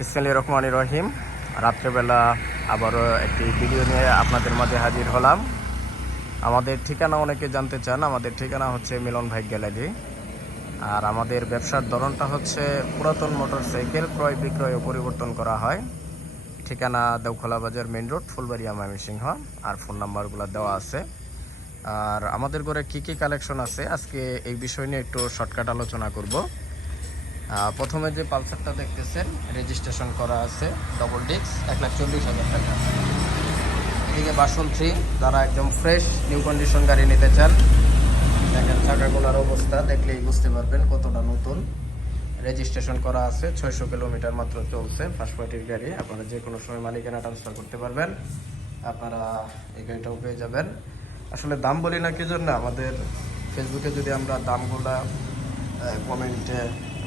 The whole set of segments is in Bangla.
ইসমাইল রহমান রহিম। রাত্রেবেলা আবারও একটি ভিডিও নিয়ে আপনাদের মাঝে হাজির হলাম। আমাদের ঠিকানা অনেকে জানতে চান, আমাদের ঠিকানা হচ্ছে মিলন ভাই গ্যালারি। আর আমাদের ব্যবসার ধরনটা হচ্ছে পুরাতন মোটরসাইকেল ক্রয় বিক্রয় পরিবর্তন করা হয়। ঠিকানা দেওখোলা বাজার মেইন রোড, ফুলবাড়িয়া ময়মনসিংহ। আর ফোন নাম্বারগুলো দেওয়া আছে। আর আমাদের ঘরে কী কী কালেকশন আছে? আজকে এই বিষয় নিয়ে একটু শর্টকাট আলোচনা করব। প্রথমে যে পালসারটা দেখতেছেন রেজিস্ট্রেশন করা আছে ডবল ডিক্স এক লাখ চল্লিশ হাজার টাকা। এদিকে বাসন থ্রি যারা একদম ফ্রেশ নিউ কন্ডিশন গাড়ি নিতে চান, দেখেন চাকাগুলোর অবস্থা, দেখলেই বুঝতে পারবেন কতটা নতুন। রেজিস্ট্রেশন করা আছে, ছয়শো কিলোমিটার মাত্র চলছে ফার্স্ট পার্টির গাড়ি। আপনারা যে কোনো সময় মালিকানা ট্রান্সফার করতে পারবেন। আপনারা এই গাড়িটাও পেয়ে যাবেন। আসলে দাম বলি না কি জন্য, আমাদের ফেসবুকে যদি আমরা দামগুলা কমেন্টে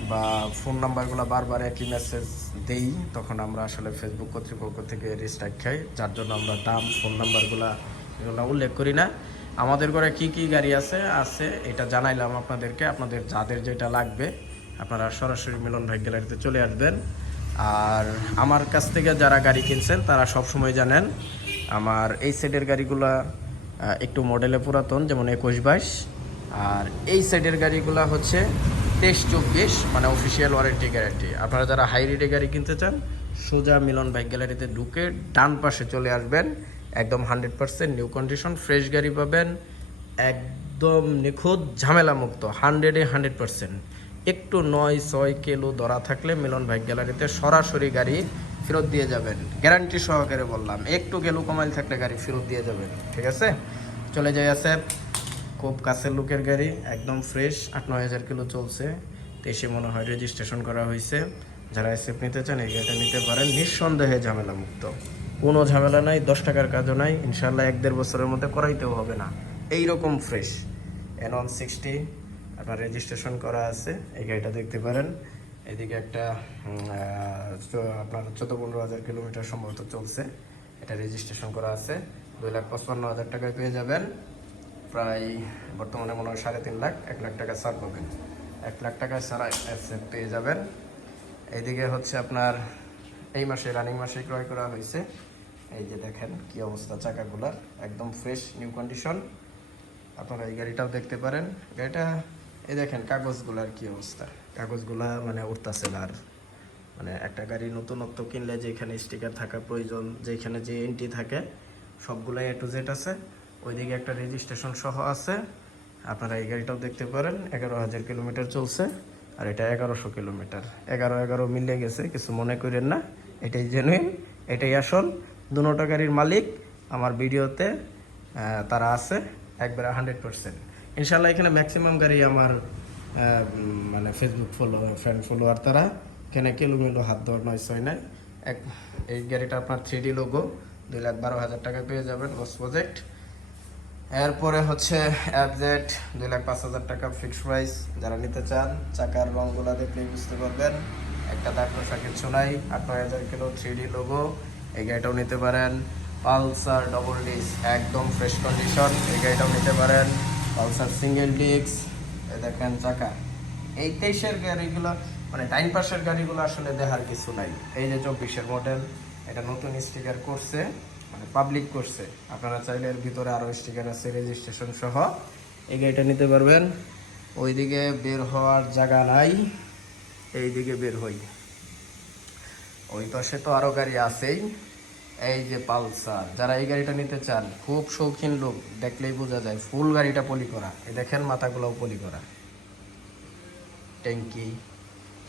বা ফোন নাম্বারগুলো বারবার একই মেসেজ দেই, তখন আমরা আসলে ফেসবুক কর্তৃপক্ষ থেকে রিস্ট্রাইক খাই, যার জন্য আমরা দাম ফোন নাম্বারগুলা এগুলো উল্লেখ করি না। আমাদের ঘরে কি কি গাড়ি আছে আছে, এটা জানাইলাম আপনাদেরকে। আপনাদের যাদের যেটা লাগবে, আপনারা সরাসরি মিলন ভাই গ্যালারিতে চলে আসবেন। আর আমার কাছ থেকে যারা গাড়ি কিনছেন, তারা সব সময় জানেন, আমার এই সাইডের গাড়িগুলা একটু মডেলে পুরাতন, যেমন একুশ বাইশ। আর এই সাইডের গাড়িগুলো হচ্ছে তেইশ, চব্বিশ মানে অফিসিয়াল ওয়ারেন্টি গ্যারান্টি আপনারা যারা হাই রেটে গাড়ি কিনতে চান, সোজা মিলন বাইক গ্যালারিতে ঢুকে ডান পাশে চলে আসবেন। একদম hundred percent new condition fresh গাড়ি পাবেন। একদম নিখুঁত ঝামেলা মুক্ত হান্ড্রেডে হান্ড্রেড পার্সেন্ট একটু নয়, ছয় কিলো ধরা থাকলে মিলন বাইক গ্যালারিতে সরাসরি গাড়ি ফেরত দিয়ে যাবেন। গ্যারান্টি সহকারে বললাম, একটু গেলু কমাইল থাকলে গাড়ি ফেরত দিয়ে যাবেন। ঠিক আছে? চলে যাই আছে খুব কাছের লোকের গাড়ি, একদম ফ্রেশ আট, নয় হাজার কিলো চলছে। তেইশে মনে হয় রেজিস্ট্রেশন করা হয়েছে। যারা এসএফ নিতে চান, এই গাড়িটা নিতে পারেন। নিঃসন্দেহে ঝামেলা মুক্ত কোনো ঝামেলা নাই, দশ টাকার কাজও নাই। ইনশাল্লাহ এক দেড় বছরের মধ্যে করাইতেও হবে না। এই রকম ফ্রেশ এন ওয়ান সিক্সটি আপনার রেজিস্ট্রেশন করা আছে। এই গাড়িটা দেখতে পারেন। এদিকে একটা আপনার চোদ্দ, পনেরো হাজার কিলোমিটার সম্ভবত চলছে। এটা রেজিস্ট্রেশন করা আছে। দুই লাখ পঁচপান্ন হাজার টাকায় পেয়ে যাবেন। প্রায় বর্তমানে মনে হয় সাড়ে তিন লাখ, এক লাখ টাকা ছাড় পাবেন। এক লাখ টাকায় asset পেয়ে যাবেন। এইদিকে হচ্ছে আপনার এই মাসে রানিং মাসে ক্রয় করা হয়েছে। এই যে দেখেন কি অবস্থা চাকাগুলার একদম ফ্রেশ নিউ কন্ডিশন আপনারা এই গাড়িটাও দেখতে পারেন। গাড়িটা, এই দেখেন কাগজগুলার কি অবস্থা। কাগজগুলা মানে উঠতেছে আর। মানে একটা গাড়ি নতুনত্ব কিনলে যেখানে স্টিকার থাকা প্রয়োজন, যেখানে যে এন্ট্রি থাকে, সবগুলাই এ টু জেড আছে। ওইদিকে একটা রেজিস্ট্রেশন সহ আছে। আপনারা এই গাড়িটাও দেখতে পারেন, এগারো হাজার কিলোমিটার চলছে, আর এটা এগারোশো কিলোমিটার। এগারো এগারো মিলে গেছে, কিছু মনে করেন না, এটাই জেনুইন এটাই আসল। দুটো গাড়ির মালিক আমার ভিডিওতে তারা আছে, একবারে হান্ড্রেড পার্সেন্ট। ইনশাল্লাহ এখানে ম্যাক্সিমাম গাড়ি আমার মানে ফেসবুক ফলো ফ্রেন্ড ফলোয়ার তারা, এখানে কিলোমিলো হাত দেওয়ার নয় ছয় নাই। এক, এই গাড়িটা আপনার থ্রি ডি লোগো দুই লাখ বারো হাজার টাকা পেয়ে যাবেন বস প্রজেক্ট এরপরে হচ্ছে অ্যাবজেট দুই লাখ পাঁচ হাজার টাকা ফিক্সড প্রাইস যারা নিতে চান, চাকার রঙগুলো দেখলেই বুঝতে পারবেন। একটা দাগ কষা কিছু নাই আট নয় হাজার কিলো থ্রি ডি লোগো এই গাড়িটাও নিতে পারেন। পালসার ডবল ডিস্ক একদম ফ্রেশ কন্ডিশন এই গাড়িটাও নিতে পারেন। পালসার সিঙ্গেল ডিস্ক দেখেন চাকা। এই তেইশের গাড়িগুলো মানে টাইম পাসের গাড়িগুলো আসলে দেখার কিছু নাই। এই যে চব্বিশের মডেল এটা নতুন স্টিকার করছে। মানে পাবলিক করছে। আপনারা চাইলে এর ভিতরে আরও স্টিকার আছে রেজিস্ট্রেশন সহ। এই গাড়িটা নিতে পারবেন। ওইদিকে বের হওয়ার জায়গা নাই। এই দিকে বের হই। ওই পাশে তো আরও গাড়ি আছেই। এই যে পালসার, যারা এই গাড়িটা নিতে চান, খুব শৌখিন লোক, দেখলেই বোঝা যায়, ফুল গাড়িটা পলি করা। এই দেখেন মাথাগুলোও পলি করা। ট্যাঙ্কি।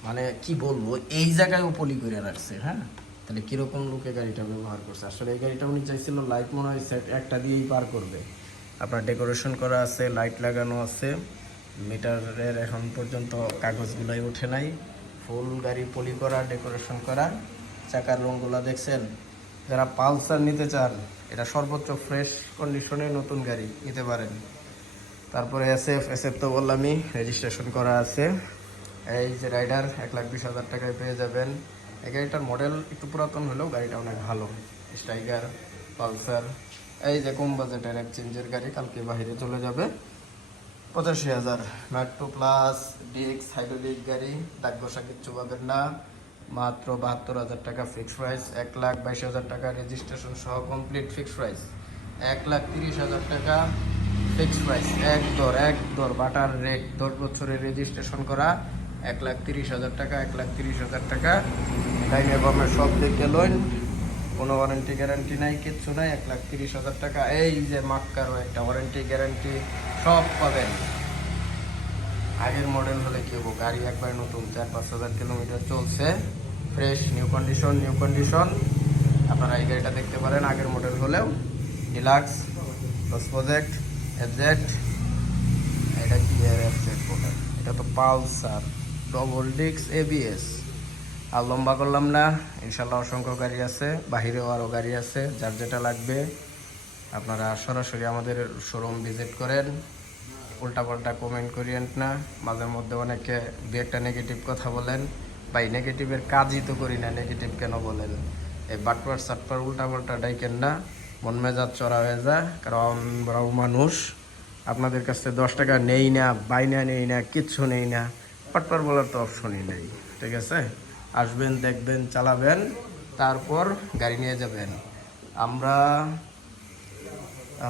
মানে কি বলব, এই জায়গায়ও পলি করে রাখছে হ্যাঁ? তাহলে কীরকম লোকে গাড়িটা ব্যবহার করছে? আসলে এই গাড়িটা উনি চাইছিল লাইট মনে হয় set একটা দিয়েই পার করবে। আপনার ডেকোরেশন করা আছে লাইট লাগানো আছে, মিটারের এখন পর্যন্ত কাগজগুলাই ওঠে নাই। ফুল গাড়ি পলি করা ডেকোরেশন করা। চাকার রঙগুলা দেখছেন? যারা পালসার নিতে চান এটা সর্বোচ্চ ফ্রেশ কন্ডিশনে নতুন গাড়ি নিতে পারেন। তারপরে এস এসএফ এসএফ তো বললামই রেজিস্ট্রেশন করা আছে। এই যে রাইডার এক লাখ বিশ হাজার টাকায় পেয়ে যাবেন। এই গাড়িটার মডেল একটু পুরাতন হলেও গাড়িটা অনেক ভালো। স্ট্রাইকার পালসার এই যে কম বাজেটের এক চেঞ্জের গাড়ি, কালকে বাইরে চলে যাবে। পঁচাশি হাজার মেট্রো প্লাস ডিএক্স হাইড্রোলিক গাড়ি ডাক বসা কিচ্ছু পাবেন না। মাত্র বাহাত্তর হাজার টাকা ফিক্স প্রাইস এক লাখ বাইশ হাজার টাকা রেজিস্ট্রেশন সহ কমপ্লিট ফিক্স প্রাইস এক লাখ তিরিশ হাজার টাকা ফিক্স প্রাইস এক দর এক দর, বাটার রেট দশ বছরের রেজিস্ট্রেশন করা। এক লাখ তিরিশ হাজার টাকা, এক লাখ তিরিশ হাজার টাকা। লাইনে গমের সব দেখে লোন কোনো ওয়ারেন্টি গ্যারান্টি নাই, কিচ্ছু নাই, এক লাখ তিরিশ হাজার টাকা। এই যে মাক্কারও একটা ওয়ারেন্টি গ্যারান্টি সব পাবেন। আগের মডেল হলে কি হব? গাড়ি একবার নতুন চার পাঁচ হাজার কিলোমিটার চলছে। Fresh new condition new condition আপনারা এই গাড়িটা দেখতে পারেন, আগের মডেল হলেও। ডিলাক্স প্লাস প্রজেক্ট এফজেড এটা কি এটা তো পালসার। ডবল ডিক্স এবিএস আর লম্বা করলাম না ইনশাল্লাহ অসংখ্য গাড়ি আছে, বাহিরেও আরও গাড়ি আছে, যার যেটা লাগবে। আপনারা সরাসরি আমাদের শোরুম ভিজিট করেন, উল্টাপাল্টা কমেন্ট করিয়েন না, মাঝে মধ্যে অনেকে দু একটা নেগেটিভ কথা বলেন। বা এই নেগেটিভের কাজই তো করি না নেগেটিভ কেন বলেন? এই বাটপার সাটপার উল্টাপাল্টা ডাইকেন না, মন মেজাজ চড়া হয়ে যায় কারণ আমরাও মানুষ, আপনাদের কাছ থেকে দশ টাকা নেই না বাইনা নেই না, কিচ্ছু নেই না। পাটপার বলার তো অপশনই নেই, ঠিক আছে? আসবেন, দেখবেন, চালাবেন, তারপর গাড়ি নিয়ে যাবেন। আমরা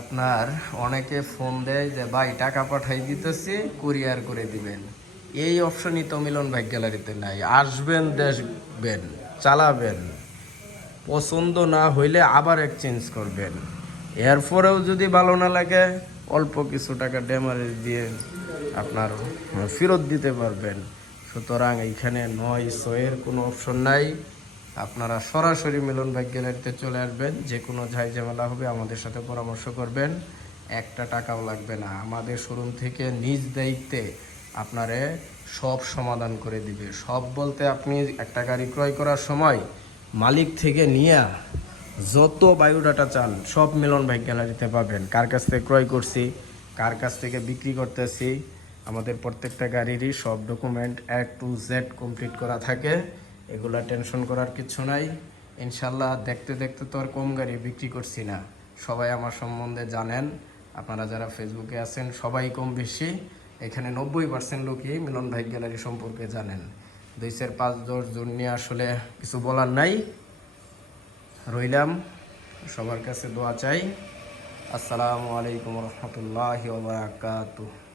আপনার অনেকে ফোন দেয় যে, ভাই, টাকা পাঠাই দিতেছি কুরিয়ার করে দিবেন। এই অপশনই তো মিলন ভাই গ্যালারিতে নাই। আসবেন, দেখবেন, চালাবেন। পছন্দ না হইলে আবার এক্সচেঞ্জ করবেন। এরপরেও যদি ভালো না লাগে, অল্প কিছু টাকা ড্যামারেজ দিয়ে আপনার ফেরত দিতে পারবেন। সুতরাং এইখানে নয় ছয়ের কোনো অপশন নাই। আপনারা সরাসরি মিলন ভাই গ্যালারিতে চলে আসবেন। যে কোনো ঝাই ঝামেলা হবে, আমাদের সাথে পরামর্শ করবেন। একটা টাকাও লাগবে না। আমাদের শোরুম থেকে নিজ দায়িত্বে আপনারে সব সমাধান করে দিবে। সব বলতে আপনি একটা গাড়ি ক্রয় করার সময় মালিক থেকে নিয়ে যত বায়োডাটা চান, সব মিলন ভাই গ্যালারিতে পাবেন কার কাছ থেকে ক্রয় করছি, কার কাছ থেকে বিক্রি করতেছি আমাদের প্রত্যেকটা গাড়িরই সব document A to Z complete করা থাকে। এগুলা টেনশন করার কিছু নাই। ইনশাল্লাহ দেখতে দেখতে তো আর কম গাড়ি বিক্রি করছি না। সবাই আমার সম্বন্ধে জানেন। আপনারা যারা ফেসবুকে আছেন, সবাই কম বেশি। এখানে নব্বই পার্সেন্ট লোকই মিলন ভাই গ্যালারি সম্পর্কে জানেন। দুই চার পাঁচ দশ জন নিয়ে আসলে কিছু বলার নাই। রইলাম। সবার কাছে দোয়া চাই। আসসালামু আলাইকুম রহমতুল্লাহ